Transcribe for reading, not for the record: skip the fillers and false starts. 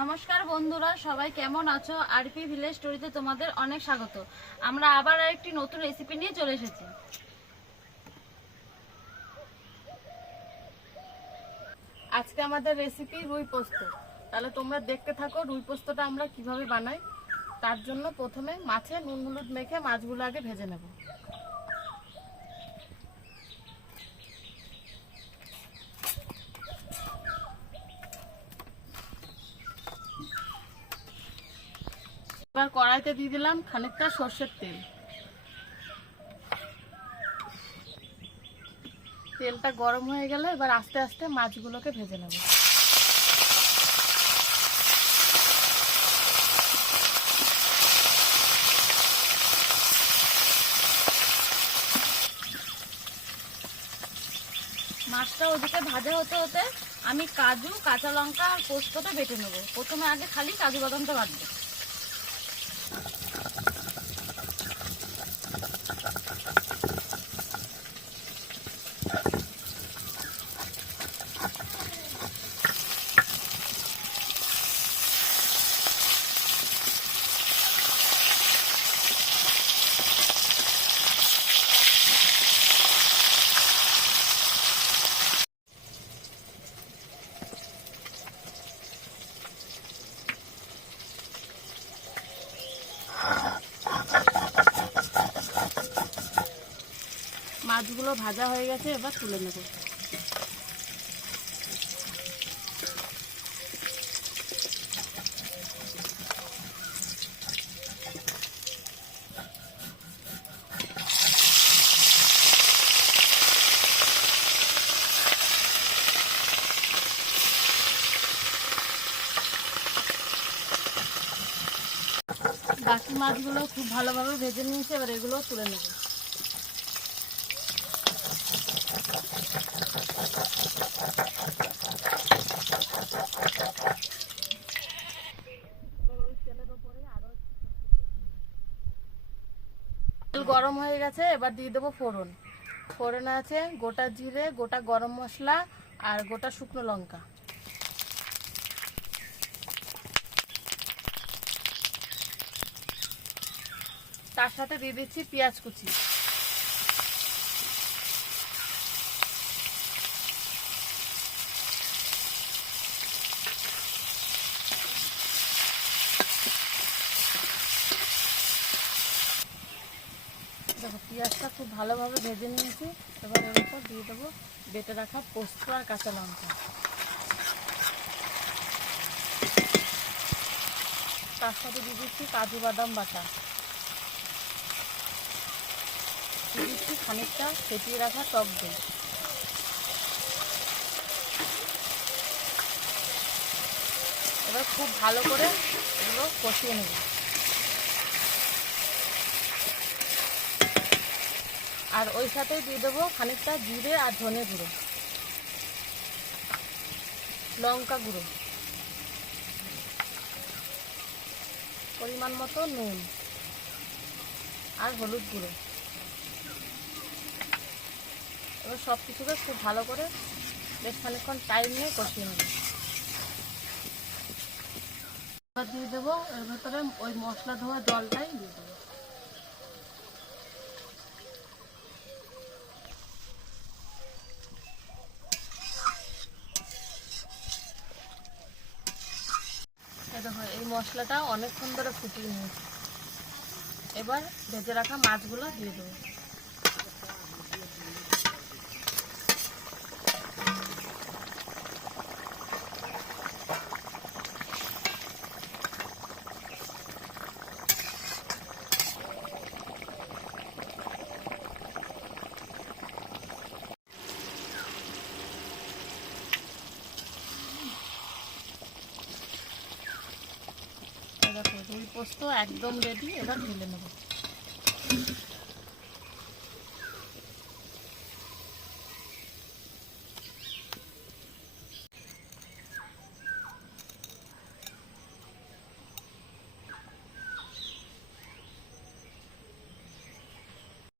নমস্কার বন্ধুরা, সবাই কেমন আছো? আরপি ভিলেজ স্টোরিতে তোমাদের অনেক স্বাগত। আমরা আবার একটি নতুন রেসিপি নিয়ে চলে এসেছি। আজকে আমাদের রেসিপি রুই পোস্ত। তাহলে তোমরা দেখতে থাকো রুই পোস্তটা আমরা কিভাবে বানাই। তার জন্য প্রথমে মাছে নুন হলুদ মেখে মাছগুলো আগে ভেজে নেব। এবার কড়াইতে দিয়ে দিলাম খানিকটা সর্ষের তেল। তেলটা গরম হয়ে গেলে এবার আস্তে আস্তে মাছগুলোকে ভেজে নেব। মাছটা ওদিকে ভাজা হতে হতে আমি কাজু, কাঁচা লঙ্কা আর পোস্তটা বেটে নেব। প্রথমে আগে খালি কাজু বাদামটা বাটবো। মাছগুলো ভাজা হয়ে গেছে, এবার তুলে নেব। বাকি মাছগুলো খুব ভালোভাবে ভেজে নিয়েছে, এবার এগুলো তুলে নেব। তেল গরম হয়ে গেছে, এবার দিয়ে দেবো ফোড়ন। ফোড়নে আছে গোটা জিরে, গোটা গরম মশলা আর গোটা শুকনো লঙ্কা। তার সাথে দিয়ে দিচ্ছি পেঁয়াজ কুচি। দেখো পেঁয়াজটা খুব ভালোভাবে ভেজে নিয়েছি। এবার এর উপর দিয়ে দেবো বেটে রাখা পোস্ত আর কাঁচা লঙ্কা। তার সাথে দিয়ে দিচ্ছি কাজু বাদাম বাটা, দিয়ে দিচ্ছি খানিকটা ফেটিয়ে রাখা টক দই। এবার খুব ভালো করে এগুলো কষিয়ে নেব। আর ওই সাথেই দিয়ে দেবো খানিকটা জিরে আর ধনে গুঁড়ো, লঙ্কা গুঁড়ো, পরিমাণ মতো নুন আর হলুদ গুঁড়ো। এবার সব কিছুকে খুব ভালো করে বেশ খানিকক্ষণ টাইম নিয়ে কষিয়ে নেব। এবার দিয়ে দেবো এর ভেতরে ওই মশলা ধোয়া জলটাই দিয়ে দেবো। দেখো এই মশলাটা অনেকক্ষণ ধরে ফুটিয়ে নিয়েছি। এবার ভেজে রাখা মাছগুলো দিয়ে দেবো। দেখো রুই পোস্ত একদম রেডি, এবার ঢেলে নেব।